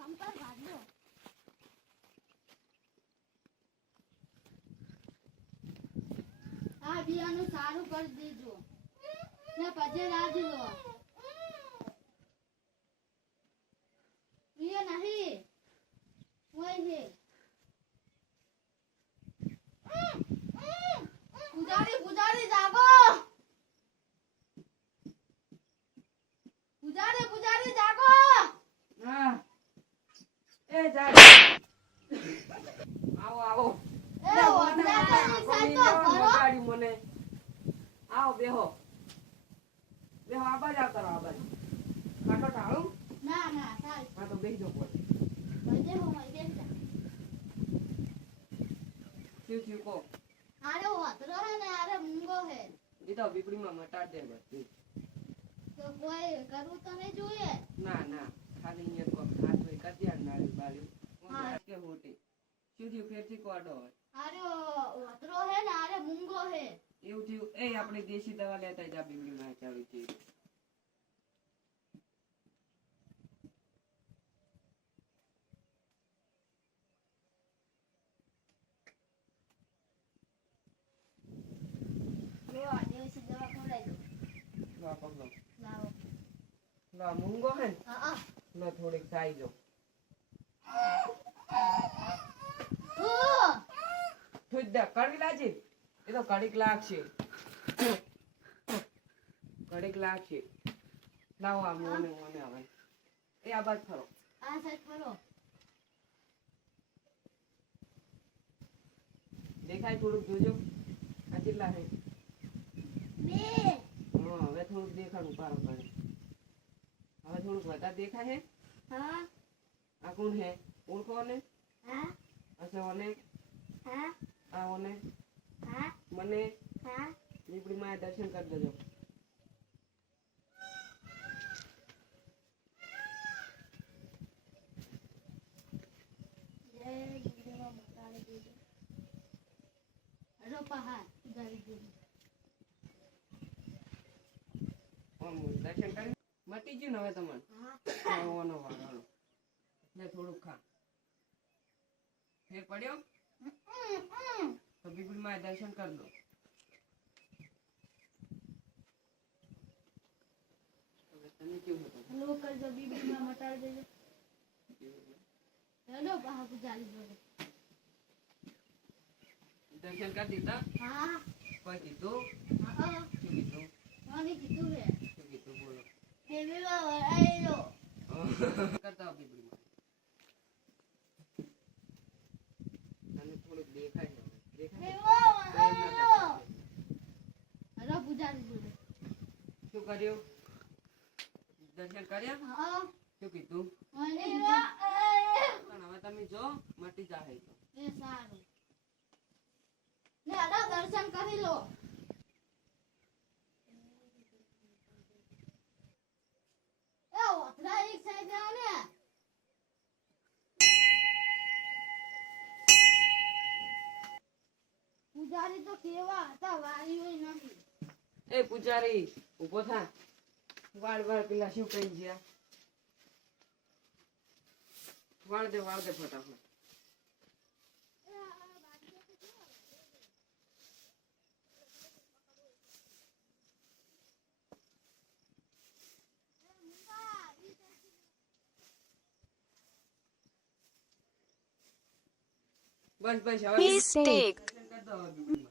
સંપર્ક ભાગલો આ બિયાનું સારું કરી દેજો ને પછી રાખજો ये नहीं वही है पुजारी पुजारी जागो पुजारी पुजारी जागो हां ए जाग आओ आओ ए ओटला साथ तो करो ગાડી મને આવો બેહો બેહો આ બાજુ કરો આ બાજુ ખાટો ટાળું ના ના ચાલ હા તો બેહી જાઓ પોતે બધે હો મઈ બેસા થયું કો આરે હોતરો હે ને આરે મૂંગો હે દીધો બીપડીમાં મટાડ દે બસ તો કોઈ કરું તો નહીં જોઈએ ના ના ખાલી અહીંયા કો હાથ હોય કદ્યા નાળી બાળી હા. કે હોટી થયું ફેરથી કોડો હોય આરે હોતરો હે ને આરે મૂંગો હે એવું થયું એ આપણે દેશી દવા લેતા જા બીબડીમાં ચાવી છે લો આ દેશી દવા ખવડાવી દો લા પગલો લાવો લા મૂંગો હે ને હા લા થોડીક ખાઈ જો થુદ્દા કડવી લાજી એ તો કડીક લાગશે કડીક લાગશે લાવો આ મોને હવે એ આ બાદ ફરો આ સાઈડ ફરો દેખાય થોડુંક જોજો આ કેટલા હે બે હા હવે થોડુંક દેખાડું પારો પાડે હવે થોડુંક વધારે દેખાય હે હા આ કોણ હે ઓળખો ને હા અચ્છા ઓને હા આ ઓને હા મને હા લીપડી માં દર્શન કરી દેજો જય ગુરુદેવ મોટાને દેજો અરે પહાડ જય ગુરુ ઓમ દર્શન કરી મટી ગયું ને હવે તમને હા ઓનો વાળો ને થોડુંક ખા ફેર પડ્યો તો બીબડી માં દર્શન કરી દો હવે તમે કેવું હતું લોકલ જો બીબીમાં મટાડી દેજો હેલો પહાડ પુજારી જોડે દર્શન કરી દીધા હા કોઈ કીધું હા શું કીધું કોને કીધું હે શું કીધું બોલો દેવીમાં વરાયેલો કરતા બીબડી માં તને થોડુંક દેખાય છે દેખાય દેવીમાં વરાયેલો અરે પુજારી જોડે શું કર્યું દર્શન કર્યા હા શું કીધું મને પણ હવે તમે જો મટી જાહે તો એ સારું ને આડા દર્શન કરી લો એ ઓથરા એક સાઈડ જાવ ને પૂજારી તો કેવા હતા વારી હોય નહીં એ પૂજારી ઉભો થા વાળ પેલા શું કહી ગયા વાળ દે ફટાફટ બસ હવે Mistake. દર્શન કરી દો હવે બીબડીમાં.